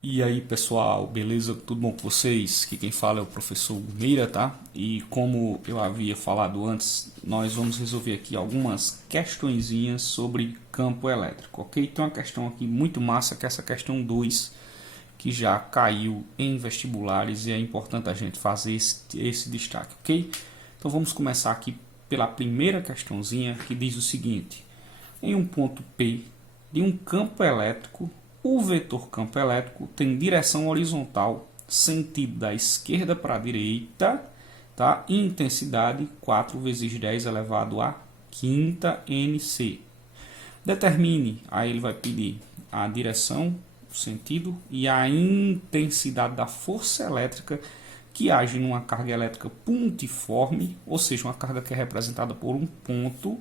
E aí pessoal, beleza? Tudo bom com vocês? Aqui quem fala é o professor Meira, tá? E como eu havia falado antes, nós vamos resolver aqui algumas questõezinhas sobre campo elétrico, ok? Tem uma questão aqui muito massa, que é essa questão 2, que já caiu em vestibulares e é importante a gente fazer esse destaque, ok? Então vamos começar aqui pela primeira questãozinha, que diz o seguinte: em um ponto P de um campo elétrico, o vetor campo elétrico tem direção horizontal, sentido da esquerda para a direita, tá? E intensidade 4 vezes 10 elevado a quinta NC. Determine, aí ele vai pedir a direção, o sentido e a intensidade da força elétrica que age numa carga elétrica pontiforme, ou seja, uma carga que é representada por um ponto,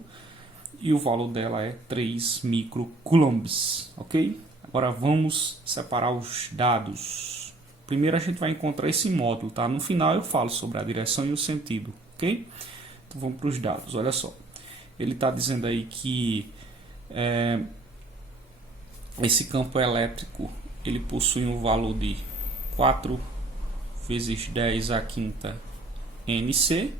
e o valor dela é 3 microcoulombs, ok? Agora vamos separar os dados. Primeiro a gente vai encontrar esse módulo, tá? No final eu falo sobre a direção e o sentido, ok? Então vamos para os dados, olha só. Ele está dizendo aí que esse campo elétrico ele possui um valor de 4 vezes 10 à quinta NC.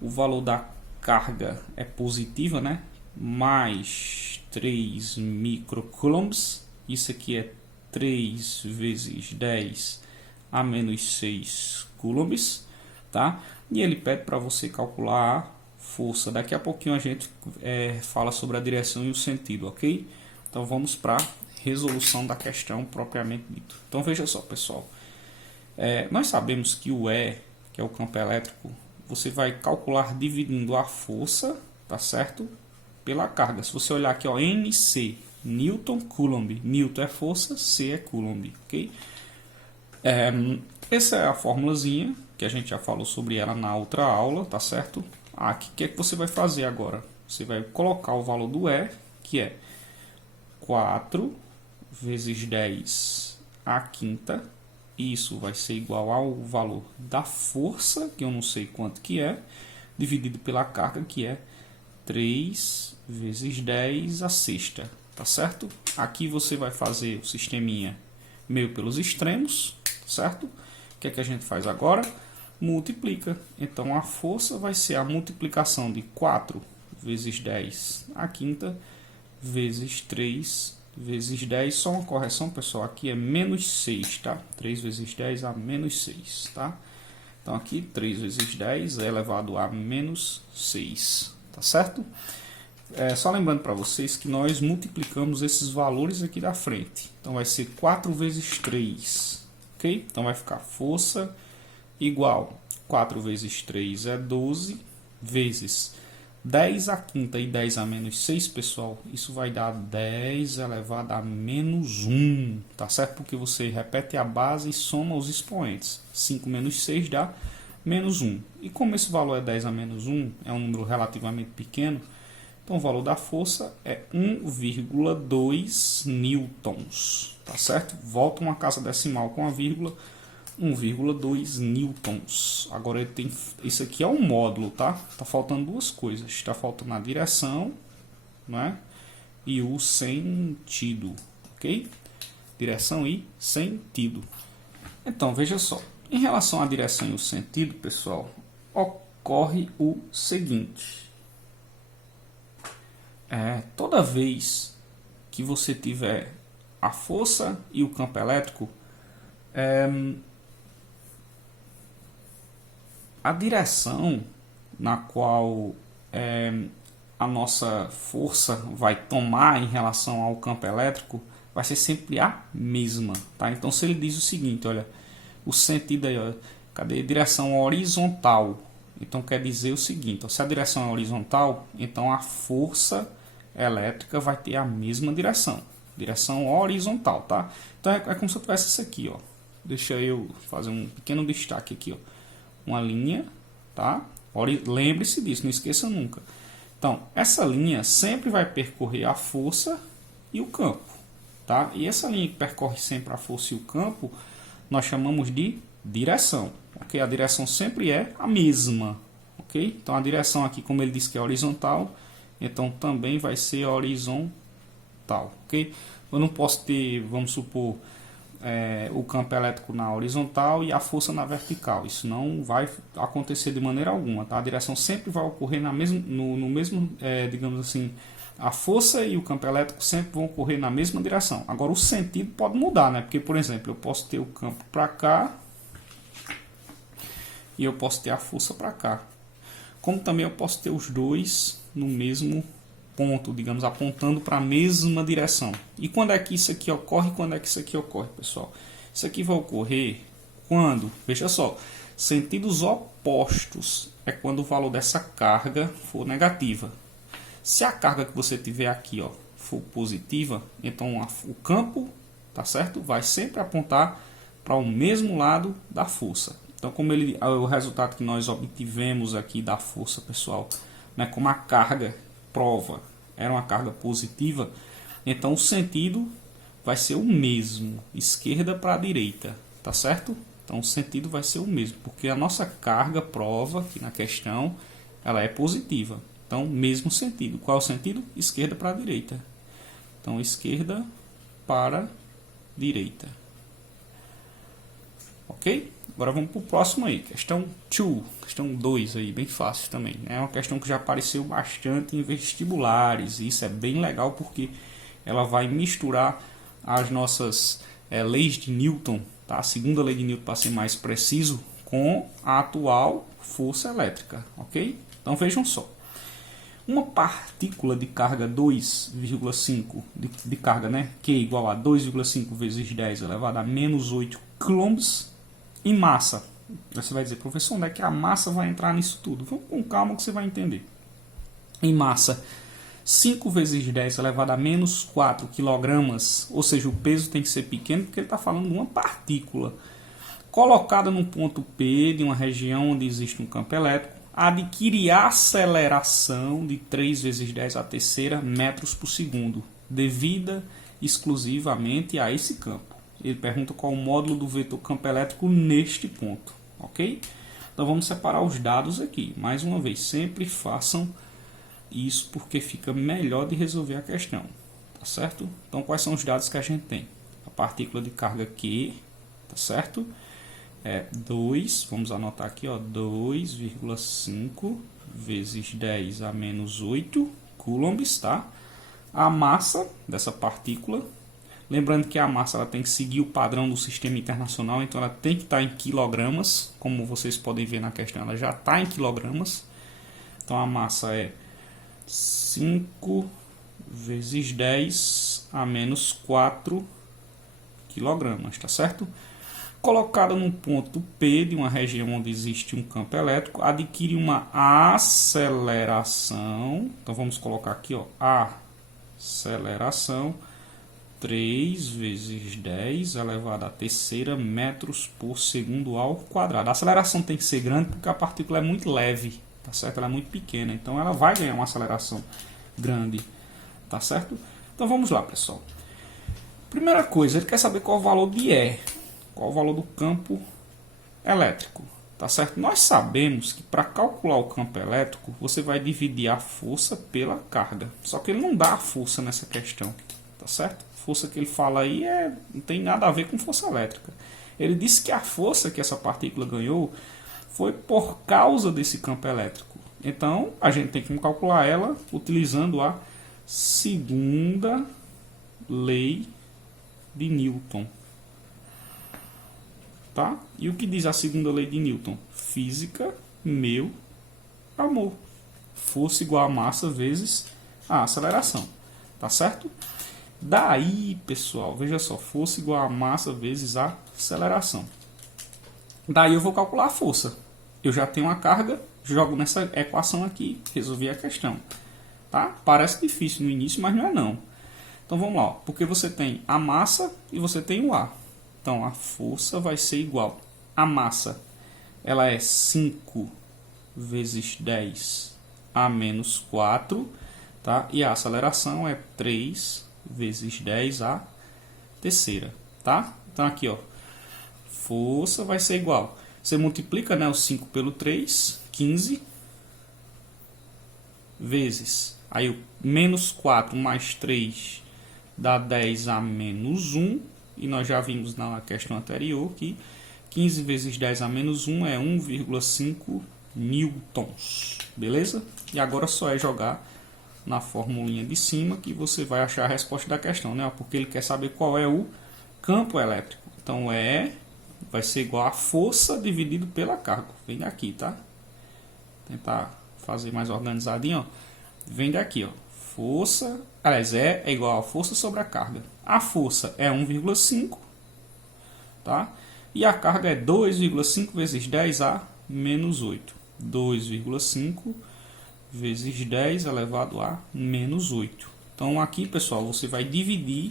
O valor da carga é positiva, né? Mais 3 microcoulombs. Isso aqui é 3 vezes 10 a menos 6 coulombs, tá? E ele pede para você calcular a força. Daqui a pouquinho a gente fala sobre a direção e o sentido, ok? Então vamos para a resolução da questão propriamente dito. Então veja só, pessoal. Nós sabemos que o E, que é o campo elétrico, você vai calcular dividindo a força, tá certo? Pela carga. Se você olhar aqui, ó, NC, Newton Coulomb. Newton é força, C é Coulomb, ok? Essa é a formulazinha que a gente já falou sobre ela na outra aula, tá certo? Aqui, o que é que você vai fazer agora? Você vai colocar o valor do E, que é 4 vezes 10 à quinta. Isso vai ser igual ao valor da força, que eu não sei quanto que é, dividido pela carga, que é 3 vezes 10 à sexta, tá certo? Aqui você vai fazer o sisteminha meio pelos extremos, certo? O que é que a gente faz agora? Multiplica. Então a força vai ser a multiplicação de 4 vezes 10 à quinta vezes 3 vezes 10, só uma correção, pessoal, aqui é menos 6, tá? 3 vezes 10 a menos 6, tá? Então aqui 3 vezes 10 é elevado a menos 6, tá certo? Só lembrando para vocês que nós multiplicamos esses valores aqui da frente. Então vai ser 4 vezes 3, ok? Então vai ficar força igual 4 vezes 3 é 12 vezes 10 à quinta e 10 a menos 6, pessoal, isso vai dar 10 elevado a menos 1, tá certo? Porque você repete a base e soma os expoentes. 5 menos 6 dá menos 1. E como esse valor é 10 a menos 1, é um número relativamente pequeno, então o valor da força é 1,2 newtons, tá certo? Volta uma casa decimal com a vírgula, 1,2 newtons. Agora ele tem, isso aqui é um módulo, tá? Tá faltando duas coisas. Está faltando a direção, né? E o sentido, ok? Direção e sentido. Então veja só, em relação à direção e o sentido, pessoal, ocorre o seguinte: toda vez que você tiver a força e o campo elétrico, a direção na qual a nossa força vai tomar em relação ao campo elétrico vai ser sempre a mesma, tá? Então se ele diz o seguinte, olha, o sentido aí, ó, cadê? Direção horizontal. Então quer dizer o seguinte, ó, se a direção é horizontal, então a força elétrica vai ter a mesma direção horizontal, tá? Então é como se eu tivesse isso aqui, ó. Deixa eu fazer um pequeno destaque aqui, ó. Uma linha, tá? Lembre-se disso, não esqueça nunca. Então, essa linha sempre vai percorrer a força e o campo, tá? E essa linha que percorre sempre a força e o campo, nós chamamos de direção, ok? A direção sempre é a mesma, ok? Então, a direção aqui, como ele disse que é horizontal, então também vai ser horizontal, ok? Eu não posso ter, vamos supor, o campo elétrico na horizontal e a força na vertical. Isso não vai acontecer de maneira alguma, tá? A direção sempre vai ocorrer no mesmo, digamos assim, a força e o campo elétrico sempre vão ocorrer na mesma direção. Agora o sentido pode mudar, né? Porque, por exemplo, eu posso ter o campo para cá e eu posso ter a força para cá. Como também eu posso ter os dois no mesmo ponto, digamos, apontando para a mesma direção. E quando é que isso aqui ocorre? Quando é que isso aqui ocorre, pessoal? Isso aqui vai ocorrer quando, veja só, sentidos opostos é quando o valor dessa carga for negativa. Se a carga que você tiver aqui, ó, for positiva, então o campo, tá certo? Vai sempre apontar para o mesmo lado da força. Então, como o resultado que nós obtivemos aqui da força, pessoal, né, como a carga prova era uma carga positiva, então o sentido vai ser o mesmo, esquerda para a direita, tá certo? Então o sentido vai ser o mesmo, porque a nossa carga prova aqui na questão, ela é positiva. Então, mesmo sentido. Qual é o sentido? Esquerda para a direita. Então, esquerda para direita. Ok? Agora vamos para o próximo aí. Questão 2. Questão 2 aí, bem fácil também. É uma questão que já apareceu bastante em vestibulares. E isso é bem legal porque ela vai misturar as nossas leis de Newton, tá? A segunda lei de Newton, para ser mais preciso, com a atual força elétrica. Ok? Então vejam só. Uma partícula de carga 2,5 de carga, né, Q igual a 2,5 vezes 10 elevado a menos 8 coulombs em massa. Você vai dizer, professor, onde é que a massa vai entrar nisso tudo? Vamos com calma que você vai entender. Em massa, 5 vezes 10 elevado a menos 4 quilogramas, ou seja, o peso tem que ser pequeno porque ele está falando de uma partícula colocada num ponto P de uma região onde existe um campo elétrico, adquire aceleração de 3 vezes 10 à terceira metros por segundo, devida exclusivamente a esse campo. Ele pergunta qual o módulo do vetor campo elétrico neste ponto, ok? Então vamos separar os dados aqui. Mais uma vez, sempre façam isso porque fica melhor de resolver a questão, tá certo? Então quais são os dados que a gente tem? A partícula de carga Q, tá certo? 2, vamos anotar aqui, 2,5 vezes 10 a menos 8 coulombs, tá? A massa dessa partícula, lembrando que a massa ela tem que seguir o padrão do sistema internacional, então ela tem que estar em quilogramas, como vocês podem ver na questão, ela já está em quilogramas. Então a massa é 5 vezes 10 a menos 4 quilogramas, tá certo? Colocada num ponto P de uma região onde existe um campo elétrico, adquire uma aceleração. Então vamos colocar aqui, aceleração 3 vezes 10 elevado à terceira metros por segundo ao quadrado. A aceleração tem que ser grande porque a partícula é muito leve, tá certo? Ela é muito pequena, então ela vai ganhar uma aceleração grande, tá certo? Então vamos lá, pessoal. Primeira coisa, ele quer saber qual é o valor de E. Qual o valor do campo elétrico, tá certo? Nós sabemos que para calcular o campo elétrico, você vai dividir a força pela carga. Só que ele não dá a força nessa questão, tá certo? A força que ele fala aí não tem nada a ver com força elétrica. Ele disse que a força que essa partícula ganhou foi por causa desse campo elétrico. Então, a gente tem que calcular ela utilizando a segunda lei de Newton. Tá? E o que diz a segunda lei de Newton? Física, meu amor. Força igual a massa vezes a aceleração. Tá certo? Daí, pessoal, veja só. Força igual a massa vezes a aceleração. Daí eu vou calcular a força. Eu já tenho a carga, jogo nessa equação aqui, resolvi a questão. Tá? Parece difícil no início, mas não é não. Então vamos lá. Porque você tem a massa e você tem o ar. Então, a força vai ser igual. A massa, ela é 5 vezes 10 a menos 4, tá? E a aceleração é 3 vezes 10 a terceira, tá? Então, aqui, força vai ser igual. Você multiplica, né, o 5 pelo 3, 15, vezes. Aí, o menos 4 mais 3 dá 10 a menos 1. e nós já vimos na questão anterior que 15 vezes 10 a menos 1 é 1,5 newtons, beleza? E agora só é jogar na formulinha de cima que você vai achar a resposta da questão, né? Porque ele quer saber qual é o campo elétrico. Então vai ser igual a força dividido pela carga. Vem daqui, tá? Tentar fazer mais organizadinho, ó. Vem daqui, ó. Força, aliás, é igual a força sobre a carga. A força é 1,5, tá? E a carga é 2,5 vezes 10 a menos 8. 2,5 vezes 10 elevado a menos 8. Então aqui, pessoal, você vai dividir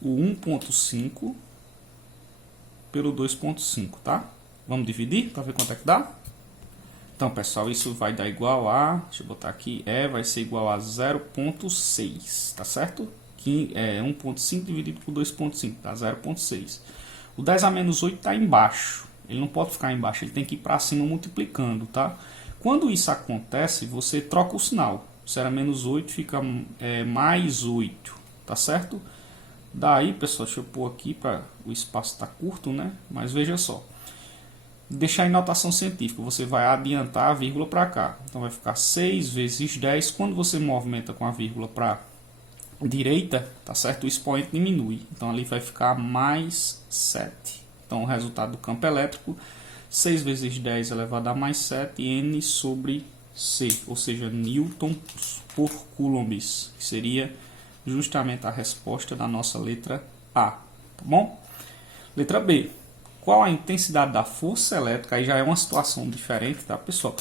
o 1,5 pelo 2,5, tá? Vamos dividir para ver quanto é que dá? Então, pessoal, isso vai dar igual a, deixa eu botar aqui, vai ser igual a 0,6, tá certo? Que é 1,5 dividido por 2,5, dá 0,6. O 10 a menos 8 está embaixo, ele não pode ficar embaixo, ele tem que ir para cima multiplicando, tá? Quando isso acontece, você troca o sinal. Se era menos 8, fica mais 8, tá certo? Daí, pessoal, deixa eu pôr aqui, para o espaço está curto, né? Mas veja só. Deixar em notação científica, você vai adiantar a vírgula para cá. Então vai ficar 6 vezes 10. Quando você movimenta com a vírgula para a direita, tá certo? O expoente diminui. Então ali vai ficar mais 7. Então o resultado do campo elétrico, 6 vezes 10 elevado a mais 7, N sobre C, ou seja, newton por coulombs, que seria justamente a resposta da nossa letra A, tá bom? Letra B. Qual a intensidade da força elétrica? Aí já é uma situação diferente, tá, pessoal?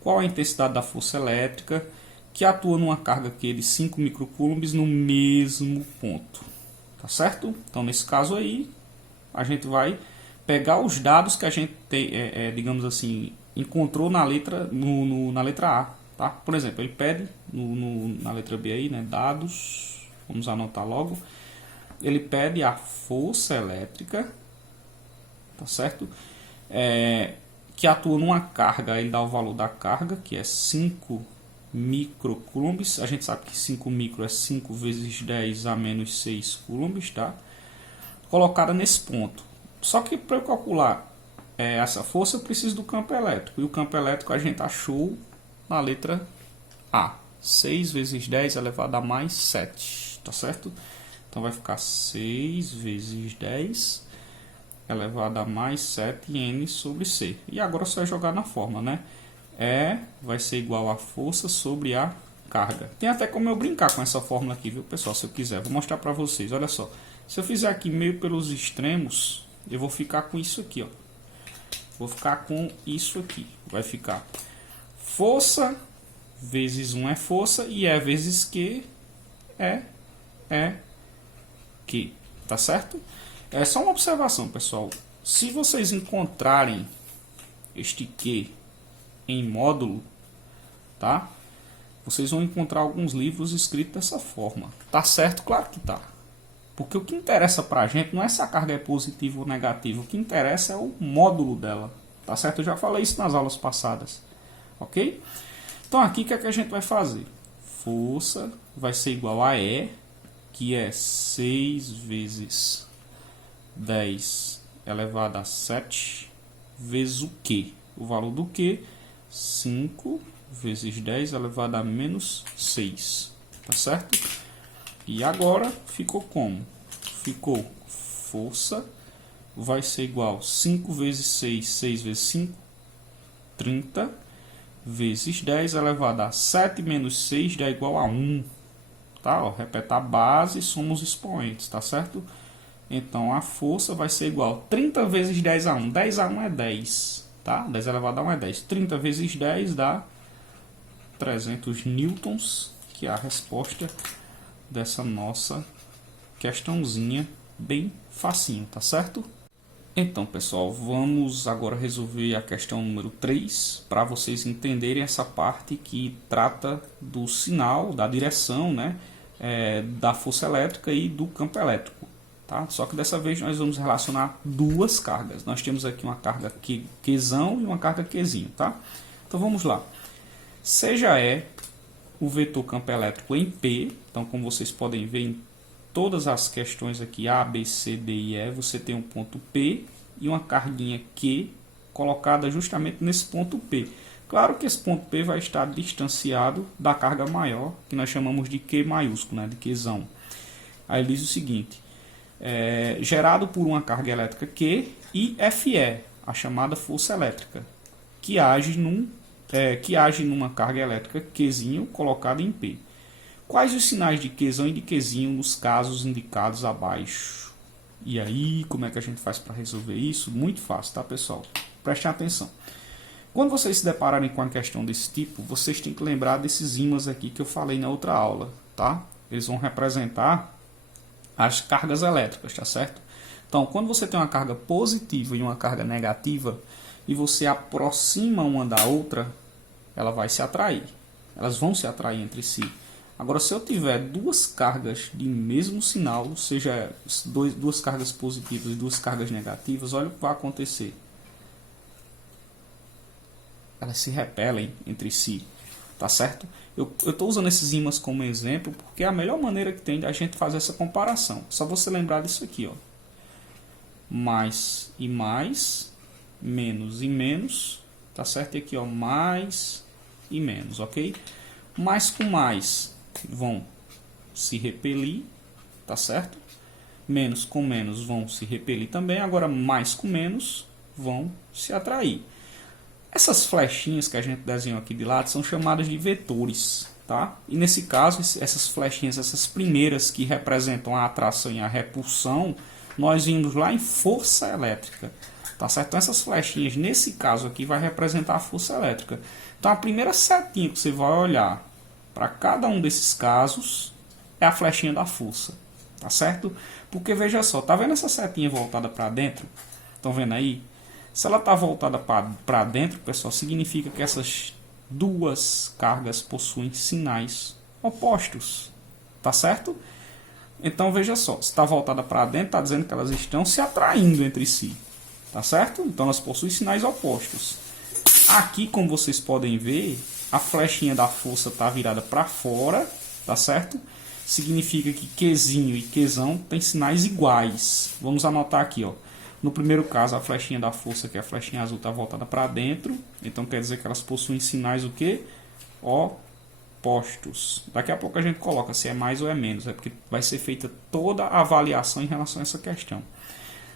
Qual a intensidade da força elétrica que atua numa carga Q de 5 microcoulombs no mesmo ponto? Tá certo? Então, nesse caso aí, a gente vai pegar os dados que a gente tem, digamos assim, encontrou na letra, na letra A, tá? Por exemplo, ele pede na letra B aí, né, dados, vamos anotar logo. Ele pede a força elétrica, tá certo? Que atua numa carga, ele dá o valor da carga, que é 5 microcoulombs. A gente sabe que 5 micro é 5 vezes 10 a menos 6 coulombs, tá? Colocada nesse ponto. Só que para eu calcular essa força, eu preciso do campo elétrico. E o campo elétrico a gente achou na letra A. 6 vezes 10 elevado a mais 7, tá certo? Então vai ficar 6 vezes 10 elevado a mais 7 N sobre C. E agora só é jogar na forma, né? Vai ser igual a força sobre a carga. Tem até como eu brincar com essa fórmula aqui, viu, pessoal? Se eu quiser, vou mostrar para vocês. Olha só. Se eu fizer aqui meio pelos extremos, eu vou ficar com isso aqui, ó. Vou ficar com isso aqui. Vai ficar força vezes 1 é força e E vezes Q é Q. Tá certo? É só uma observação, pessoal. Se vocês encontrarem este Q em módulo, tá? Vocês vão encontrar alguns livros escritos dessa forma. Tá certo? Claro que tá. Porque o que interessa pra gente não é se a carga é positiva ou negativa. O que interessa é o módulo dela. Tá certo? Eu já falei isso nas aulas passadas. Ok? Então aqui o que é que a gente vai fazer? Força vai ser igual a E, que é 6 vezes 10 elevado a 7 vezes o Q. O valor do Q, 5 vezes 10 elevado a menos 6. Tá certo? E agora ficou como? Ficou força vai ser igual a 5 vezes 6, 6 vezes 5, 30, vezes 10 elevado a 7 menos 6 dá igual a 1. Tá? Ó, repete a base, somos expoentes, tá certo? Então, a força vai ser igual a 30 vezes 10 a 1. 10 a 1 é 10, tá? 10 elevado a 1 é 10. 30 vezes 10 dá 300 newtons, que é a resposta dessa nossa questãozinha bem facinho, tá certo? Então, pessoal, vamos agora resolver a questão número 3, para vocês entenderem essa parte que trata do sinal, da direção, né, da força elétrica e do campo elétrico. Tá? Só que dessa vez nós vamos relacionar duas cargas. Nós temos aqui uma carga Qzão e uma carga Qzinho, tá? Então vamos lá. Seja E o vetor campo elétrico em P, então como vocês podem ver, todas as questões aqui, A, B, C, D e E, você tem um ponto P e uma carguinha Q colocada justamente nesse ponto P. Claro que esse ponto P vai estar distanciado da carga maior, que nós chamamos de Q maiúsculo, né, de Qzão. Aí ele diz o seguinte, gerado por uma carga elétrica Q e FE, a chamada força elétrica, que age numa carga elétrica Qzinho colocada em P. Quais os sinais de Qzão e de Qzinho nos casos indicados abaixo? E aí, como é que a gente faz para resolver isso? Muito fácil, tá, pessoal? Prestem atenção. Quando vocês se depararem com uma questão desse tipo, vocês têm que lembrar desses ímãs aqui que eu falei na outra aula, tá? Eles vão representar as cargas elétricas, tá certo? Então, quando você tem uma carga positiva e uma carga negativa, e você aproxima uma da outra, ela vai se atrair. Elas vão se atrair entre si. Agora, se eu tiver duas cargas de mesmo sinal, ou seja, duas cargas positivas e duas cargas negativas, olha o que vai acontecer. Elas se repelem entre si, tá certo? Eu estou usando esses ímãs como exemplo porque é a melhor maneira que tem de a gente fazer essa comparação. Só você lembrar disso aqui, ó. Mais e mais, menos e menos, tá certo? E aqui, ó, mais e menos, ok? Mais com mais vão se repelir, tá certo? Menos com menos vão se repelir também. Agora, mais com menos vão se atrair. Essas flechinhas que a gente desenhou aqui de lado são chamadas de vetores, tá? E nesse caso, essas flechinhas, essas primeiras que representam a atração e a repulsão, nós vimos lá em força elétrica, tá certo? Então essas flechinhas, nesse caso aqui, vai representar a força elétrica. Então a primeira setinha que você vai olhar para cada um desses casos é a flechinha da força, tá certo? Porque veja só, tá vendo essa setinha voltada para dentro? Estão vendo aí? Se ela está voltada para dentro, pessoal, significa que essas duas cargas possuem sinais opostos, tá certo? Então veja só, se está voltada para dentro, está dizendo que elas estão se atraindo entre si, tá certo? Então elas possuem sinais opostos. Aqui, como vocês podem ver, a flechinha da força está virada para fora, tá certo? Significa que Qzinho e Qzão têm sinais iguais. Vamos anotar aqui, ó. No primeiro caso, a flechinha da força, que é a flechinha azul, está voltada para dentro. Então quer dizer que elas possuem sinais o quê? Opostos. Daqui a pouco a gente coloca se é mais ou é menos. É porque vai ser feita toda a avaliação em relação a essa questão.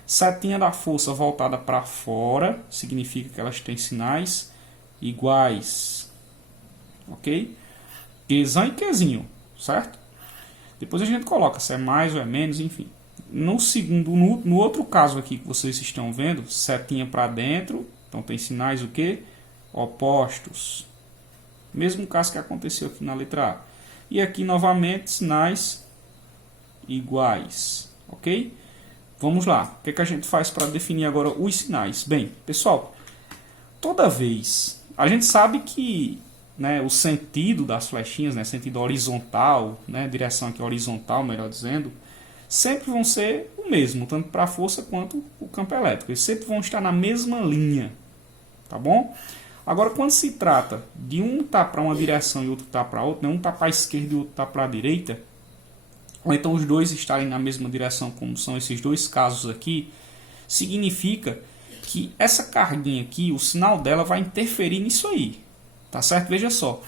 Setinha da força voltada para fora significa que elas têm sinais iguais. Ok? Qzão e Qzinho, certo? Depois a gente coloca se é mais ou é menos, enfim. No outro caso aqui que vocês estão vendo, setinha para dentro, então tem sinais o quê? Opostos. Mesmo caso que aconteceu aqui na letra A. E aqui novamente sinais iguais, ok? Vamos lá, o que a gente faz para definir agora os sinais? Bem, pessoal, toda vez, a gente sabe que, né, o sentido das flechinhas, né, sentido horizontal, né, direção aqui horizontal, melhor dizendo, sempre vão ser o mesmo, tanto para a força quanto o campo elétrico. Eles sempre vão estar na mesma linha, tá bom? Agora, quando se trata de um estar para uma direção e outro estar para outra, né, um estar para a esquerda e outro estar para a direita, ou então os dois estarem na mesma direção, como são esses dois casos aqui, significa que essa carguinha aqui, o sinal dela vai interferir nisso aí, tá certo? Veja só,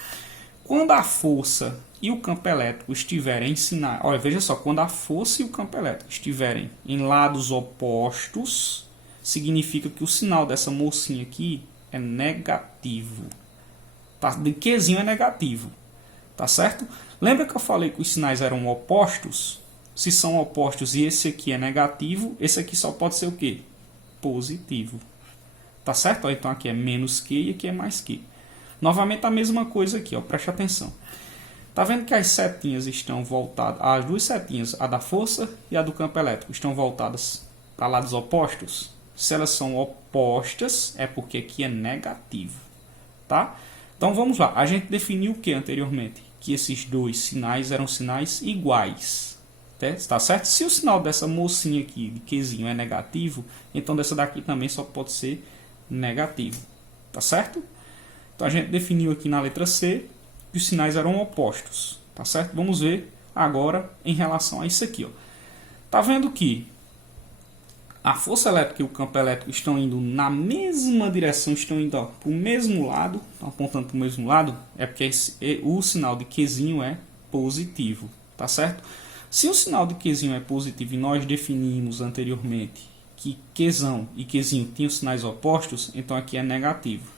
quando a força e o campo elétrico estiverem em sinais, olha, veja só, quando a força e o campo elétrico estiverem em lados opostos, significa que o sinal dessa mocinha aqui é negativo. Tá? De Qzinho é negativo, tá certo? Lembra que eu falei que os sinais eram opostos? Se são opostos e esse aqui é negativo, esse aqui só pode ser o quê? Positivo. Tá certo? Ó, então aqui é menos Q e aqui é mais Q. Novamente a mesma coisa aqui, ó, preste atenção. Tá vendo que as setinhas estão voltadas, as duas setinhas, a da força e a do campo elétrico, estão voltadas para lados opostos? Se elas são opostas, é porque aqui é negativo, tá? Então vamos lá, a gente definiu o que anteriormente? Que esses dois sinais eram sinais iguais, tá certo? Se o sinal dessa mocinha aqui, de Qzinho, é negativo, então dessa daqui também só pode ser negativo, tá certo? Então a gente definiu aqui na letra C que os sinais eram opostos, tá certo? Vamos ver agora em relação a isso aqui, ó. Tá vendo que a força elétrica e o campo elétrico estão indo na mesma direção, estão indo para o mesmo lado, estão apontando para o mesmo lado, é porque o sinal de Qzinho é positivo, tá certo? Se o sinal de Qzinho é positivo e nós definimos anteriormente que Qzão e Qzinho tinham sinais opostos, então aqui é negativo,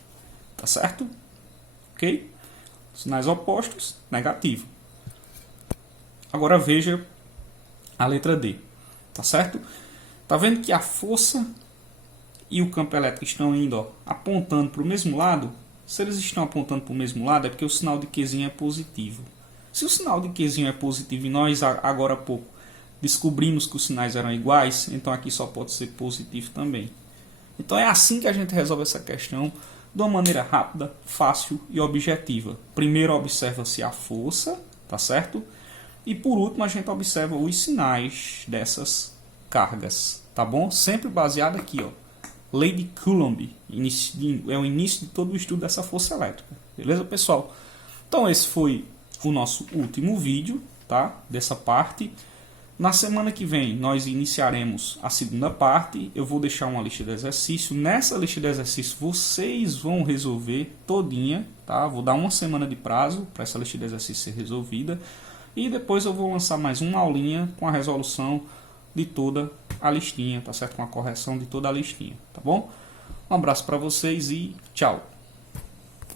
tá certo? Ok? Sinais opostos, negativo. Agora veja a letra D, tá certo? Tá vendo que a força e o campo elétrico estão indo, ó, apontando para o mesmo lado? Se eles estão apontando para o mesmo lado é porque o sinal de Qzinho é positivo. Se o sinal de Qzinho é positivo e nós agora há pouco descobrimos que os sinais eram iguais, então aqui só pode ser positivo também. Então é assim que a gente resolve essa questão de uma maneira rápida, fácil e objetiva. Primeiro observa-se a força, tá certo? E por último a gente observa os sinais dessas cargas, tá bom? Sempre baseado aqui, ó, lei de Coulomb, é o início de todo o estudo dessa força elétrica, beleza, pessoal? Então esse foi o nosso último vídeo, tá? Dessa parte. Na semana que vem nós iniciaremos a segunda parte. Eu vou deixar uma lista de exercício. Nessa lista de exercício vocês vão resolver todinha, tá? Vou dar uma semana de prazo para essa lista de exercício ser resolvida. E depois eu vou lançar mais uma aulinha com a resolução de toda a listinha, tá certo? Com a correção de toda a listinha, tá bom? Um abraço para vocês e tchau!